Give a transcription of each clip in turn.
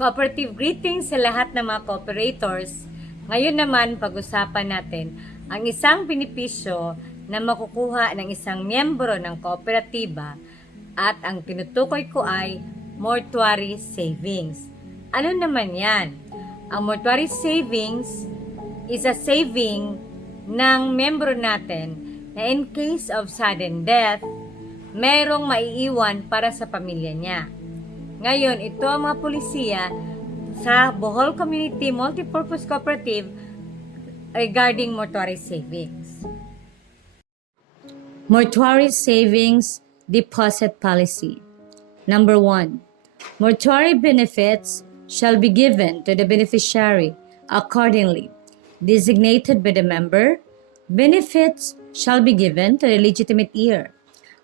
Cooperative greetings sa lahat ng mga cooperators. Ngayon naman, pag-usapan natin ang isang benepisyo na makukuha ng isang miyembro ng kooperatiba at ang tinutukoy ko ay mortuary savings. Ano naman yan? Ang mortuary savings is a saving ng miyembro natin na in case of sudden death, merong maiiwan para sa pamilya niya. Ngayon, ito ang mga pulisiya sa Bohol Community MultiPurpose Cooperative regarding mortuary savings. Mortuary Savings Deposit Policy. Number 1. Mortuary benefits shall be given to the beneficiary accordingly designated by the member. Benefits shall be given to the legitimate heir.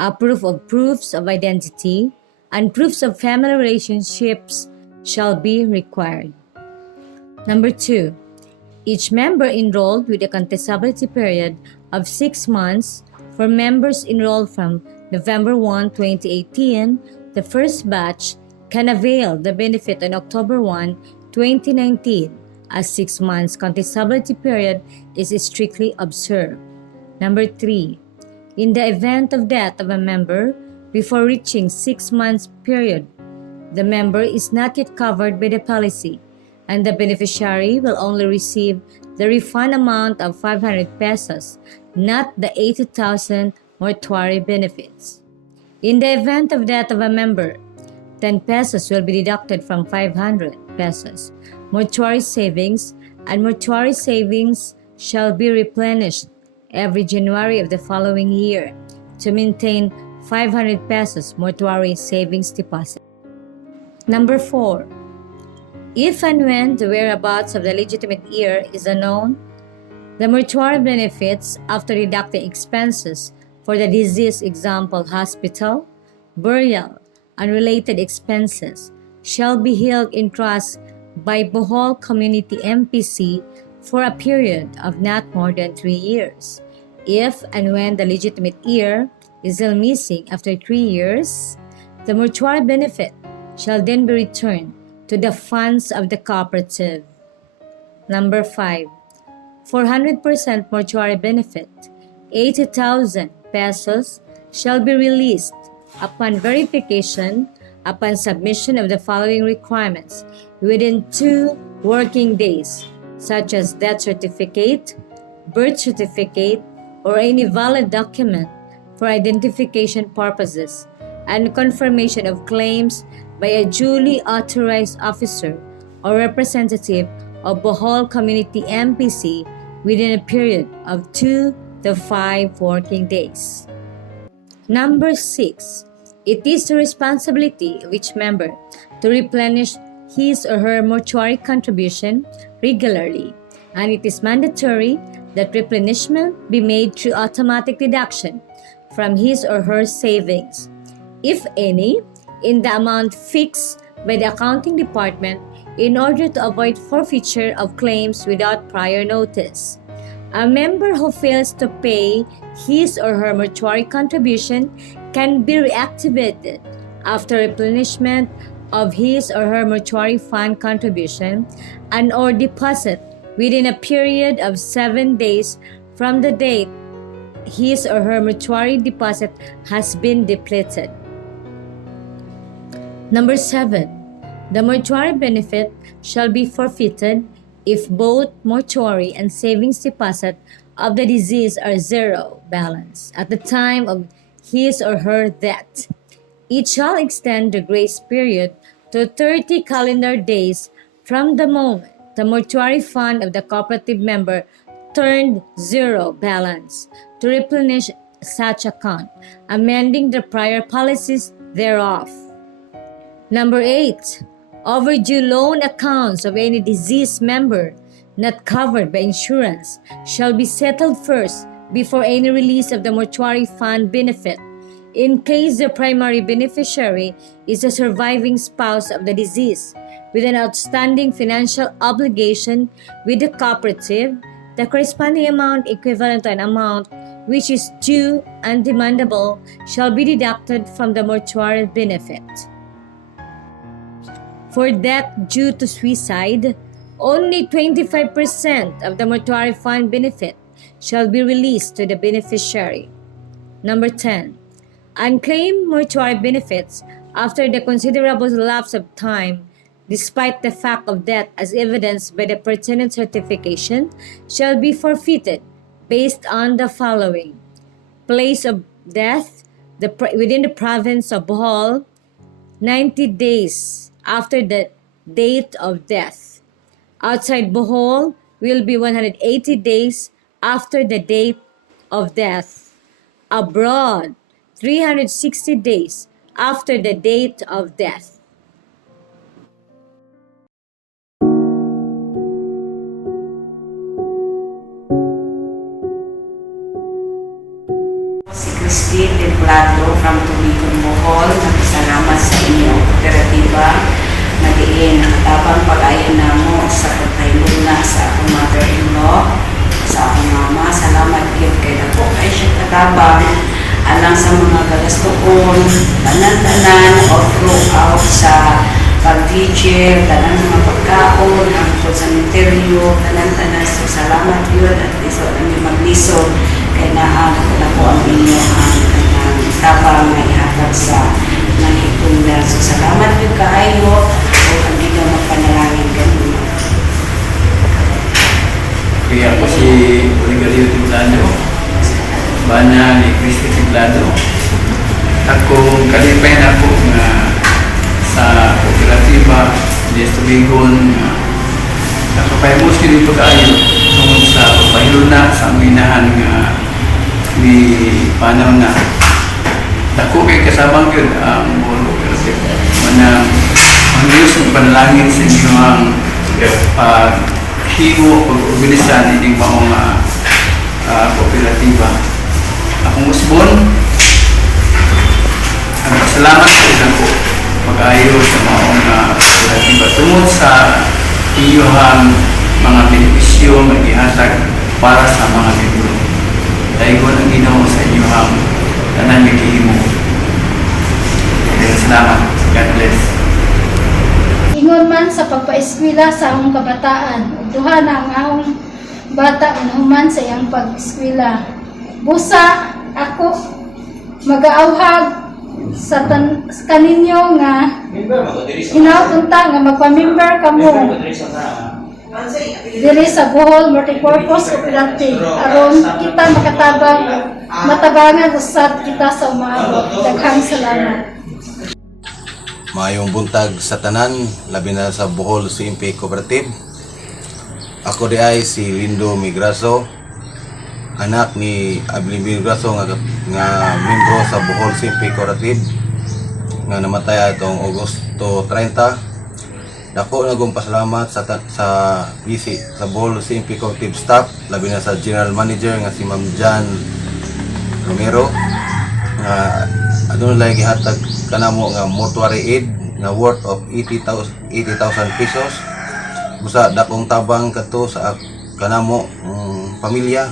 A proof of proofs of identity and proofs of family relationships shall be required. Number 2. Each member enrolled with a contestability period of 6 months for members enrolled from November 1, 2018, the first batch can avail the benefit on October 1, 2019, as 6 months contestability period is strictly observed. Number 3. In the event of death of a member, before reaching 6 months period, the member is not yet covered by the policy, and the beneficiary will only receive the refund amount of 500 pesos, not the 80,000 mortuary benefits. In the event of death of a member, 10 pesos will be deducted from 500 pesos. Mortuary savings shall be replenished every January of the following year to maintain 500 pesos mortuary savings deposit. Number 4. If and when the whereabouts of the legitimate heir is unknown, the mortuary benefits after deducting expenses for the deceased, example hospital, burial, and related expenses, shall be held in trust by Bohol Community MPC for a period of not more than 3 years. If and when the legitimate heir is still missing after 3 years, the mortuary benefit shall then be returned to the funds of the cooperative. Number 5. For 100% mortuary benefit, 80,000 pesos shall be released upon verification upon submission of the following requirements within 2 working days, such as death certificate, birth certificate, or any valid document for identification purposes, and confirmation of claims by a duly authorized officer or representative of Bohol Community MPC within a period of 2 to 5 working days. Number 6. It is the responsibility of each member to replenish his or her mortuary contribution regularly, and it is mandatory that replenishment be made through automatic deduction from his or her savings, if any, in the amount fixed by the accounting department in order to avoid forfeiture of claims without prior notice. A member who fails to pay his or her mortuary contribution can be reactivated after replenishment of his or her mortuary fund contribution and or deposit within a period of 7 days from the date his or her mortuary deposit has been depleted. Number 7. The mortuary benefit shall be forfeited if both mortuary and savings deposit of the deceased are zero balance at the time of his or her death. It shall extend the grace period to 30 calendar days from the moment the mortuary fund of the cooperative member turned zero balance to replenish such account, amending the prior policies thereof. Number 8. Overdue loan accounts of any deceased member not covered by insurance shall be settled first before any release of the mortuary fund benefit. In case the primary beneficiary is a surviving spouse of the deceased with an outstanding financial obligation with the cooperative, the corresponding amount equivalent to an amount which is due and demandable shall be deducted from the mortuary benefit. For death due to suicide, only 25% of the mortuary fund benefit shall be released to the beneficiary. Number 10. Unclaimed mortuary benefits after the considerable lapse of time, despite the fact of death as evidenced by the pertinent certification, shall be forfeited based on the following: place of death within the province of Bohol, 90 days after the date of death. Outside Bohol will be 180 days after the date of death. Abroad, 360 days after the date of death. Si Christine Templado from Tubigon, Bohol. Nagpasalamat sa inyong kooperatiba na diin nakatabang pag-ayon namo sa pagpayluna sa akong mother-in-law, sa akong mama. Salamat yun kay dako kay siya katabang alang sa mga gagastoon, tanan-tanan o throughout sa pag-vigil, tanan mga pagkaon, ang cemeteryo, tanan-tanan. So salamat yun at iso ang maglisod kay naa ko ang inyo ang tabang na ihatag sa nangitungdan. So salamat yun kaayo o ang inyo magpanalangin kanina. Kaya ako si Oligario Templado, bana ni Cristi Templado. Akong kalipay na ako nga sa kooperatiba di Tubigon. Nakapayamos ko dito kaayo tungkol sa pagpahiluna sa aminahan nga ni Paano na. Dako kay kasabang yun ang Bohol Cooperative. Manang ang Diyos ng panalangin sa inyo ang paghigo, pag-ubilisan ining maong kooperatiba. Akong usbon, ang pasalamat sa ilang ko pag-ayo sa maong kooperatiba tungkol sa iyohang mga benepisyo mag-ihatag para sa mga membro. Dahil ko nang ginawa sa iyohang tanan nagihimo. Salamat. God bless. Ingon man sa pagpa-eskwela sa akong kabataan, duha na ang akong bata unahuman sa iyang pag-eskwela. Busa ako mag-aawhag sa kaninyo nga hinautunta nga magpa-member kamo diri sa Bohol MultiPurpose Cooperative aron kita makatabang matabangan usab kita sa umaabot. Daghang salamat. Maayong buntag sa tanan, labi na sa Bohol CMP Cooperative. Ako di ay si Lindo Migraso, anak ni Abli Migraso nga membro sa Bohol CMP Cooperative nga namatay atong Agosto 30. Dako nagong pasalamat sa bisi sa Bohol CMP Cooperative staff, labi na sa General Manager nga si Ma'am Jan Romero nga adun lagi hatag kanamo nga mortuary aid nga worth of 80,000 pesos. Busa dakong tabang kadto sa kanamo pamilya.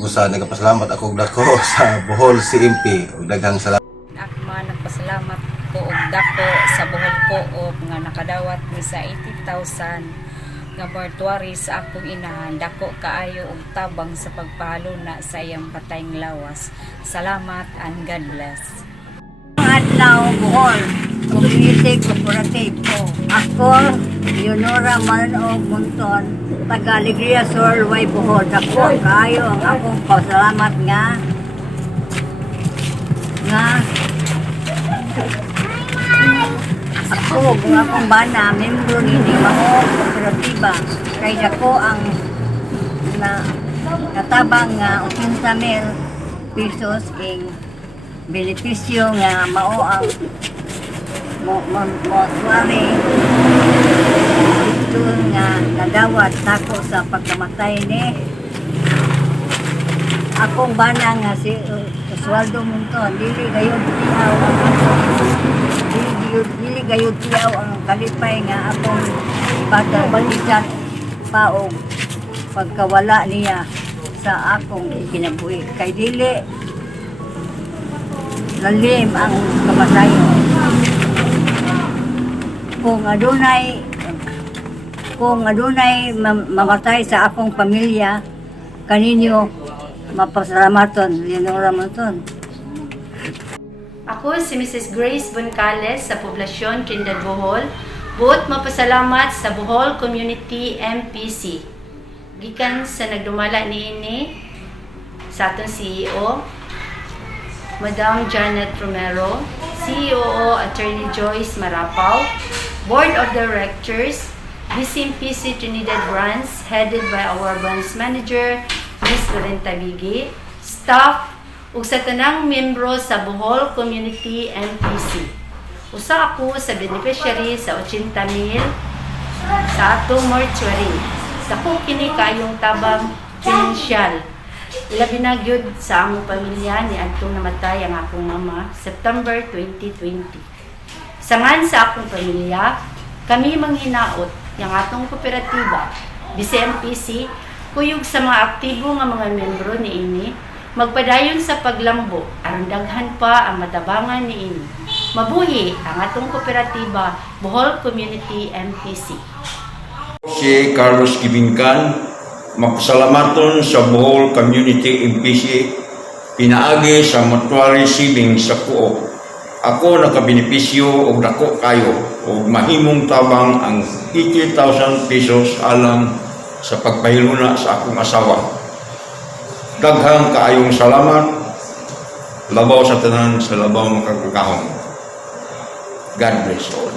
Busa nagapasalamat ako dako sa Bohol CMP ug daghang salamat. Ako man nagpasalamat ko og dako sa Bohol Coop nga nakadawat ni sa 80,000 nga mortuary sa akong inahan. Dako kaayo og tabang sa pagpahaluna sa iyang patayng lawas. Salamat and God bless. Adlaw Bohol Community Cooperative ko. Ako, Leonora Manog Monton, taga Alegria Sur, Way Bohol. Dako kaayo ang akong pasalamat nga ako, kung akong bana, membro ni Mao Kooperatiba, kay dako ang natabang nga 80,000 pesos ing benepisyo nga mao ang mortuary ito nga nadawat nako sa pagkamatay ni akong bana nga si Oswaldo Monton. Dili gayud tiyaw ang dili gayud tiyaw ang kalipay nga akong bata balisan paog pagkawala niya sa akong kinabuhi. Kay dili lalim ang kamatayon. kung adunay mamatay sa akong pamilya, kaninyo mapasalamaton, Leonora Monton. Ako si Mrs. Grace Boncales sa poblasyon Trinidad Bohol. Buot mapasalamat sa Bohol Community MPC. Gikan sa nagdumala niini sa atong CEO, Madam Janet Romero, CEO Attorney Joyce Marapaw, Board of Directors, BCMPC Trinidad Branch, headed by our branch manager, Ms. Lorenta Bigi, staff, ug sa tanang membro sa Bohol Community MPC. Usa ako sa beneficiary sa 80,000 sa atong mortuary. Dako kini kayong tabang pinansyal. Labi na gyud sa among pamilya ni adtong namatay ang akong mama September 2020. Sangan sa akong pamilya, kami manghinaot yang atong kooperatiba BCMPC kuyog sa mga aktibo nga mga membro niini magpadayon sa paglambo aron daghan pa ang matabangan niini. Mabuhi ang atong kooperatiba Bohol Community MPC. Si Carlos Gibingkan, mapasalamaton sa Bohol Community MPC, pinaagi sa Mortuary saving sa kuo. Ako nakabenepisyo og dako kayo og mahimong tabang ang 80,000 pesos alang sa pagpahiluna sa akong asawa. Daghang kaayong salamat, labaw sa tanan sa labaw makagkakahon. God bless all.